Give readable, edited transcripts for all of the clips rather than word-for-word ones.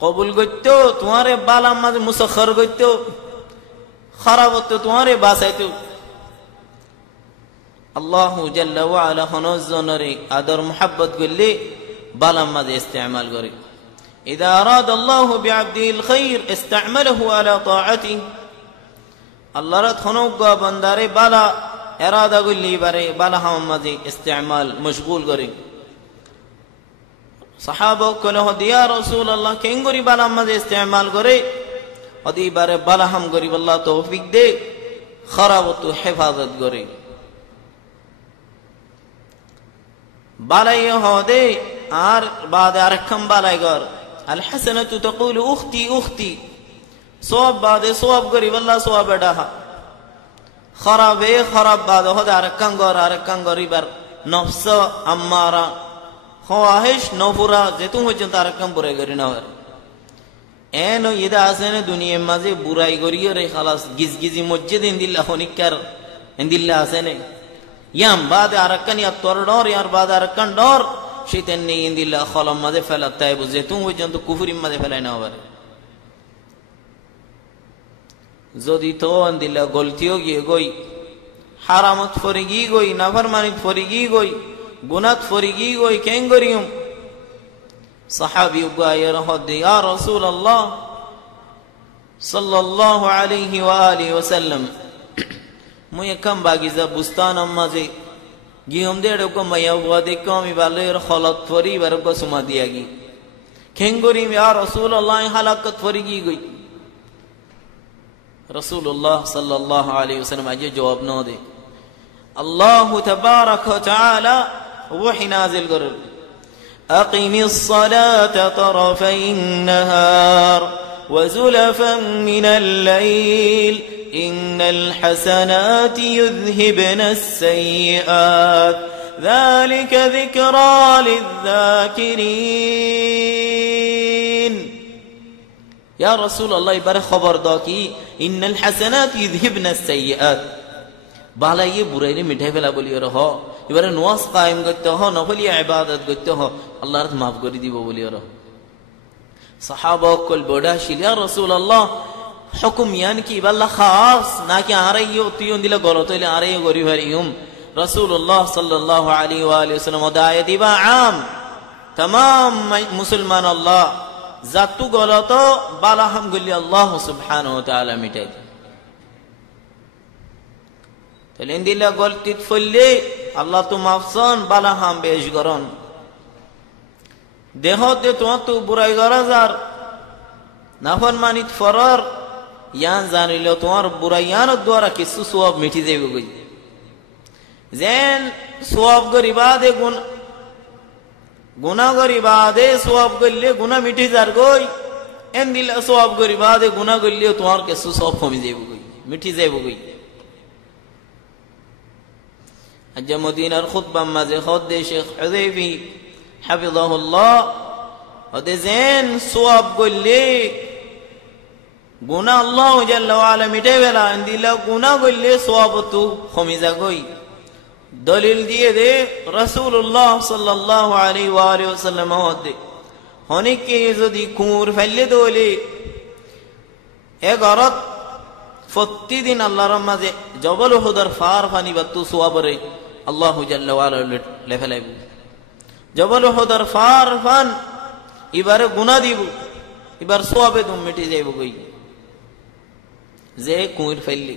কবুল করতো, তোমারে বালাম মাঝে মুসাখর করতো, খারাপ হতো তোমারে বাঁচাইতো। আল্লাহু জাল্লা ওয়া আলা হনজনরে আদর মুহাব্বত করলে বালাম মাঝে ইস্তেমাল করে। ইযা আরাদ আল্লাহু বিআবদিল খায়র ইস্তা'মালাহু আলা তাআতিহি। আল্লাহর থনগ্গা বান্দারে বালা ইরাদা করলে বারে বালা হাম মাঝে ইস্তেমাল মশগুল করে। সাহাবা কল ইয়া রাসূলুল্লাহ কেন করি বালা মাঝে ইস্তেমাল করে? অদি বারে বালা হাম করি আল্লাহ তৌফিক দে, খারাপ তো হেফাজত করে। বালাই হদে আর বাদে আরেকম বালাই গর আল হাসানাতু তাকুলু উখতি উখতি, সওয়াব বাদে সওয়াব করি আল্লাহ সওয়াব ডাহা, খারাবে খারাপ বাদে হদে আরেকম গরিবার নফস আম্মারা খওয়াহিশ নফুরা যেতুম হচ্ছেন আরেকম বুরাই করি না হয়। এন ইদা আসেন দুনিয়ার মাঝে বুরাই করিও রে খালাস গিজগিজি মসজিদ ইন্দিল্লা হনিকার ইন্দিল্লা আসেনে ইয়াম বাদে আরেকান ইয়া তোর ডর ইয়ার বাদে আরেকান ডর শয়তান নে ইন্দিল্লা খলম মাঝে ফেলা তাই বুঝে তুমি পর্যন্ত কুফরির মাঝে ফেলাই না পারে। যদি তো ইন্দিল্লা গলতিও গিয়ে গই, হারামত ফরি গি গই, নাফরমানিত ফরি গি গই, গুনাত ফরি গি গই, কেন করিম? সাহাবী গায়ের হদ ইয়া রাসূলুল্লাহ সাল্লাল্লাহু আলাইহি ওয়া আলিহি ওয়াসাল্লাম মুই কাম বাগিজা বুস্তান মাঝে গিয়ম দে রকম মাইয়া বুয়া দেখো আমি বালের খলত ফরি বারকো সুমা দিয়া গি কেন করিম ইয়া রাসূলুল্লাহ হালাকত ফরি গি গই। রাসূলুল্লাহ সাল্লাল্লাহু আলাইহি ওয়াসাল্লাম আজ জবাব ন দে। আল্লাহু তাবারাক ওয়া তাআলা ওহী নাযিল করে أقم الصلاة طرفي النهار وزلفا من الليل إن الحسنات يذهبن السيئات ذلك ذكرى للذاكرين. يا رسول الله بار خبر داكي إن الحسنات يذهبن السيئات বালা ইয়ে বুড়াইলে মিঠাই ফেলা বলি ওর হ এবারে নোয়াজ কায়েম করতে হ নফলি ইবাদত করতে হ আল্লাহর মাফ করে দিব বলি ওর। সাহাবা কল বড়া শিল ইয়া রাসূলুল্লাহ হুকুম ইয়ান কি বাল্লা খাস নাকি আরে ইয়ে তুই দিলা গলত হইলে আরে গরি ভারিম? রাসূলুল্লাহ সাল্লাল্লাহু আলাইহি ওয়া আলিহি ওয়াসাল্লাম দায় দিবা আম तमाम মুসলমান আল্লাহ জাতু গলত বালা হাম গলি আল্লাহ সুবহানাহু ওয়া তাআলা মিটাই। তাহলে ইন্দিল্লা গলতিত ফললে আল্লাহ তো মাফসান বালা হাম বেশ গরন দেহতে তোমার তো বুড়াই গরাজার নাফরমানিত ফরার ইয়ান জানিল তোমার বুড়াইয়ান দ্বারা কিছু সওয়াব মিটি যাবে গই যেন সওয়াব গরিবাদে গুনাহ গরিবাদে সওয়াব করলে গুনাহ মিটি যার গই ইন্দিল্লা সওয়াব গরিবাদে গুনাহ করলে তোমার কিছু সওয়াব কমে যাবে গই মিটি যাবে গই। আজ মদিনার খুতবা মাঝে খোদে শেখ হুযাইফি হাফিজাহুল্লাহ ওদে যেন সওয়াব করলে গুনাহ আল্লাহ জাল্লা ওয়া আলা মিটে বেলা ইন্দিল্লা গুনাহ করলে সওয়াব তো কমে যাগই। দলিল দিয়ে দে রাসূলুল্লাহ সাল্লাল্লাহু আলাইহি ওয়া আলিহি ওয়াসাল্লাম ওদে অনেকে যদি কুর ফেললে দলে এগারত প্রতিদিন আল্লাহর মাঝে জবল উহুদের ফার পানি বাতু সওয়াবরে আল্লাহু জাল্লা ওয়া আলা লেফালাইব জবল উহুদের ফার ফান এবারে গুনাহ দিব এবার সওয়াবে তুমি মিটে যাইব কই যে কুর ফেললি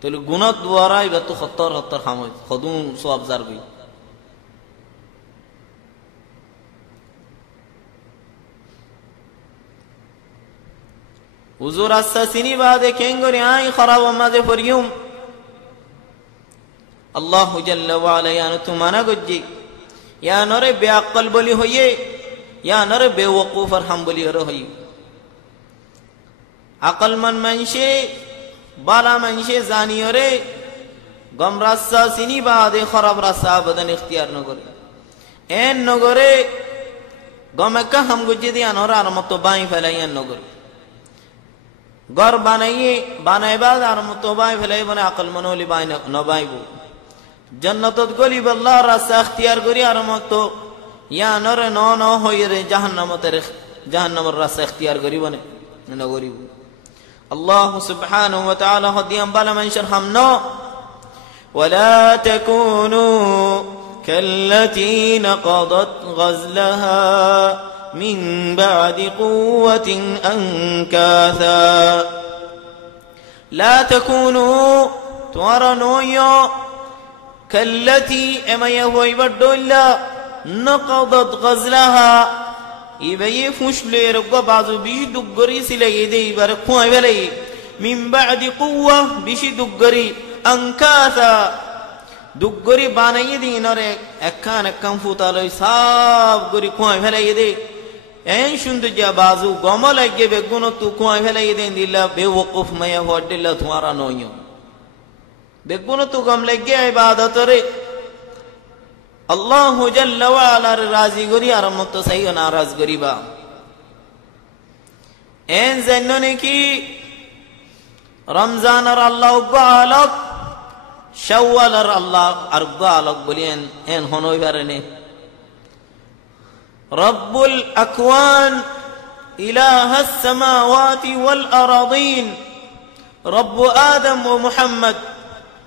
তাহলে গুনাহ দ্বারা এবার তো 70 খামই খদুম সওয়াব জার গই। হুজুর আসসাসিনি বাদে কেঙ্গরি আই খারাপ মাঝে ফরিয়ুম আল্লাহু জাল্লা ওয়া আলা ইয়ান তুমানা গজ্জি ইয়া নরে বেআকল বলি হইয়ে ইয়া নরে বেওকুফ আর হাম বলি হর হই। আকল মান মানশে বালা মানশে জানিয়রে গম রাস্তা সিনি বাদে খারাপ রাস্তা আবদান ইখতিয়ার নগরে এন নগরে গমকা হাম গজ্জি দিয়া নরা আর মত বাই ফেলাইয়ান নগরে ঘর বানাইয়ে বানাইবা আর মত বাই ফেলাই বনে আকল মনলি বাই নবাইব জান্নাতত গলি আল্লাহ রাস্তা ইখতিয়ার করি আর মত ইয়া নরে ন ন হইরে জাহান্নামতের জাহান্নামের রাস্তা ইখতিয়ার করিব না করিব আল্লাহ সুবহানাহু ওয়া তাআলা হদিয়াম বালা মানুষের হামনো ওয়ালা তাকুনু কাল্লাতী নাকাদাত গজলাহা মিন বা'দি কুওয়াতিন আনকাসা লা তাকুনু তোমরা নয়ো কাল্লাতী এমায়া হইবডল্লা নাকাদাত গজলাহা ইবায়ে ফুসলে রগো বাজু বিশ দুগরি সিলাই দেই বারে কোয় বেলাই মিন বা'দি কুওয়া বিশ দুগরি আনকাসা দুগরি বানাই দিনরে একখান ফুতালই সব গরি কোয় ফেলাই দে এই শুনতে যা বাজু গম লাগে বেগুন তু কোয় ফেলাই দেন দিলা বেওকুফ মায়া হডলা তোমারা নয় বেগুন তু গম লাগে ইবাদত রে আল্লাহ জাল্লা ওয়া আলা রাজি করি আর মত সাইয় নারাজ করিবা এন জান্ননে কি রমজান আর আল্লাহ গালক শাওয়াল আর আল্লাহ আর গালক বলেন এন হনই পারেনে রব্বুল আকওয়ান ইলাহাস সামাওয়াতি ওয়াল আরাদিন রব্ব আদম ও মুহাম্মদ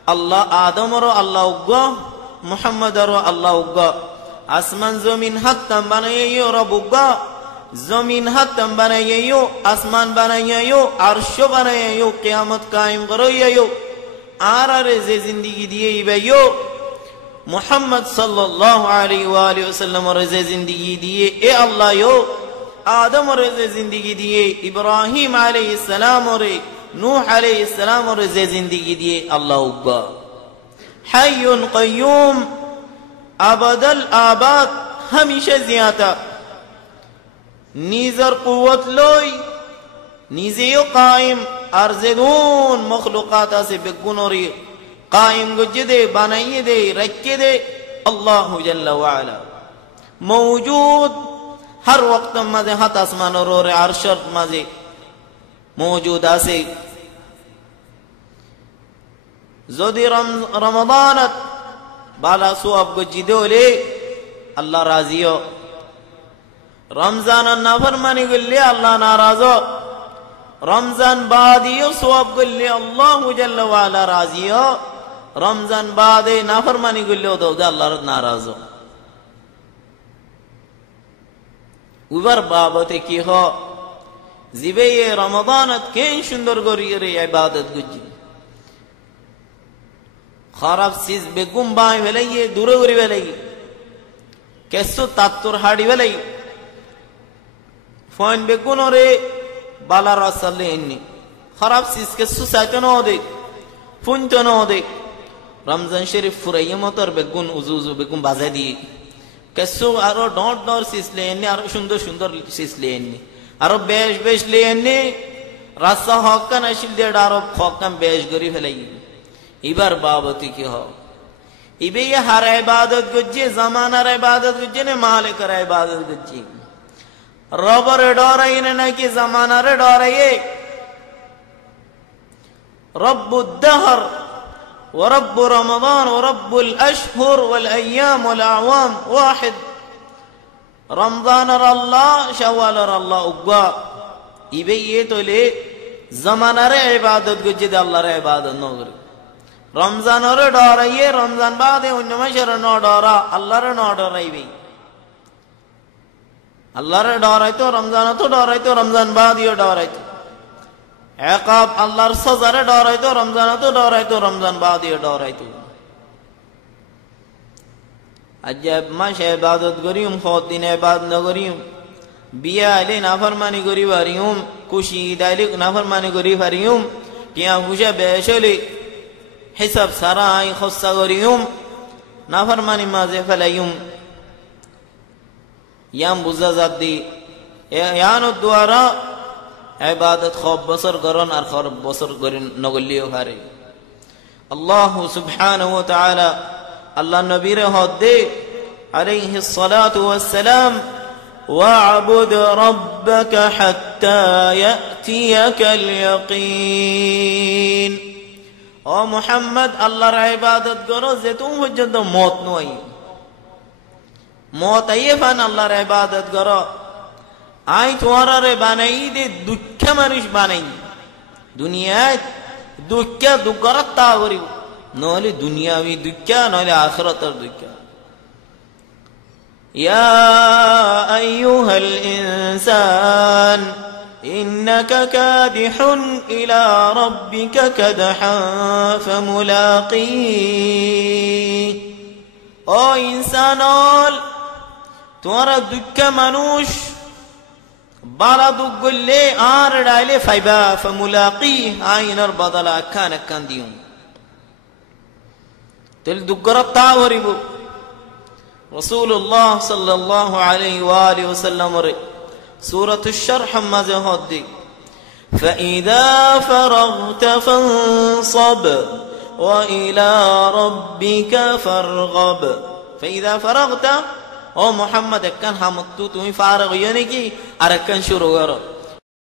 আল্লাহ আদম আর আল্লাহ গো মুহাম্মদ আর আল্লাহ গো আসমান জমিন হাতম বানাইয়ো রব্বুগা জমিন হাতম বানাইয়ো আসমান বানাইয়ো আরশ বানাইয়ো কিয়ামত কায়েম করইয়ো আর যে জিন্দেগি দিয়ে ইবাইয়ো মুহাম্মদ সাল্লাল্লাহু আলাইহি ওয়া আলিহি ওয়াসাল্লাম এর যে জিন্দেগি দিয়ে এ আল্লাহ ইয়ো আদম এর যে জিন্দেগি দিয়ে ইব্রাহিম আলাইহিস সালাম এর নূহ আলাইহিস সালাম এর যে জিন্দেগি দিয়ে আল্লাহ উগা হাইয়ুন কাইয়ুম আবাদাল আবাদ হমেশা জিয়াতা নিজের কুওয়াত লই নিজেও কায়েম আর যেগুন মখলুকাত আছে বেগুনরি কায়েম গজে দে বানাইয়ে দে রাখে দে আল্লাহ জাল্লা ওয়া আলা মওজুদ হর ওয়াক্ত মাঝে হাত আসমানের ওরে আরশের মাঝে মওজুদ আছে যদি রমাদানত বালা সওয়াব গজে দেলে আল্লাহ রাজিও রমজান নাফরমানি করলে আল্লাহ নারাজ রমজান বাদিও সওয়াব করলে আল্লাহ জাল্লা ওয়া আলা রাজিও রমজান বাদে নাফরমানি করলে তো আল্লাহর নারাজ উবার বাবতে কি হ জিবে রমাদানত কেন সুন্দর করি রে ইবাদত গুজি খারাপ চিজ বেগুম বাই ফেলাই দূরে করি ফেলাই কেসু তাত্তর হাড়ি ফেলাই ফোন বেগুন রে বালা রাসালে এনে খারাপ চিজ কেসু সাইতে ন দে ফুনতে ন দে রমজান শরীফ ফুরাইয়ে মতর বেগুন উজু বেগুন বাজা দিয়ে কেসু আরো ডর চিজ লে এনে আরো সুন্দর সুন্দর চিজ লে এনে আরো বেশ লে এনে রাস্তা হকান আসিল দিয়ে আরো হকান বেশ করি ফেলাই এবার বাবতি কি হ ইবে হার ইবাদত গজ্জে জামানার ইবাদত গজ্জে নে মালিকের ইবাদত গজ্জে রবের ডরাই না কি জামানার ডরাই রব্বুদ দহর ওয়া রব্বু রমাদান ওয়া রব্বুল আশহুর ওয়াল আইয়াম ওয়াল আওয়াম ওয়াহিদ রমজানের আল্লাহ শাওয়ালের আল্লাহ উগা ইবে তোলে জামানার ইবাদত গজ্জে দে আল্লাহর ইবাদত ন করে রমজানের ডরাইয়ে রমজান বাদে অন্য মাসের ন ডরা আল্লাহর ন ডরাইবে আল্লাহর ডরাইতো রমজান তো ডরাইতো রমজান বাদিও ডরাইতো একাব আল্লাহর সাজারে ডরাইতো রমজান তো ডরাইতো রমজান বাদিও ডরাইতো আজব মাসে ইবাদত করিম খোদ দিন ইবাদত ন করিম বিয়া আইলে নাফরমানি করি পারিম খুশি দাইলে নাফরমানি করি পারিম টিয়া খুশা বেশলে হিসাব সারাই খসা করিম নাফরমানি মাঝে ফেলাইম ইয়াম বুঝা জাত দি ইয়ানো দ্বারা ইবাদত খুব বছর করন আর খুব বছর করেন নগলিও হারে আল্লাহ সুবহানাহু ওয়া তাআলা আল্লাহ নবীর হদে আলাইহিস সালাতু ওয়াস সালাম ওয়া'বুদ রাব্বাকা হাত্তা ইয়াতিয়াকাল ইয়াকিন ও মুহাম্মদ আল্লাহর ইবাদত করো যে তুমি পর্যন্ত মত নয় মত আইয়ে ফান আল্লাহর ইবাদত করো আই তোমারে বানাই দে দুঃখ মানুষ বানাই দুনিয়ায় দুঃখ দুঃখরত তা করিব নহলে দুনিয়াবি দুঃখ নহলে আখিরাতের দুঃখ ইয়া আইয়ুহাল ইনসান ইন্নাকা কাদিহুন ইলা রাব্বিকা কাদহান ফামুলাকি ও ইনসানল তোমারা দুঃখ মানুষ বালা দুঃখ গলে আর ডাইলে ফাইবা ফামুলাকি আইনার বদলা খান কান দিও তেল দুঃখরত তা করিব রাসূলুল্লাহ সাল্লাল্লাহু আলাইহি ওয়া আলিহি ওয়াসাল্লাম সূরাতুশ শারহ মাঝে হদ্দি فإذا فرغت فانصب وإلى ربك فارغب فإذا فرغت ও মুহাম্মদ একখান হামত তুমি ফারগ হইও নাকি আর একখান শুরু করো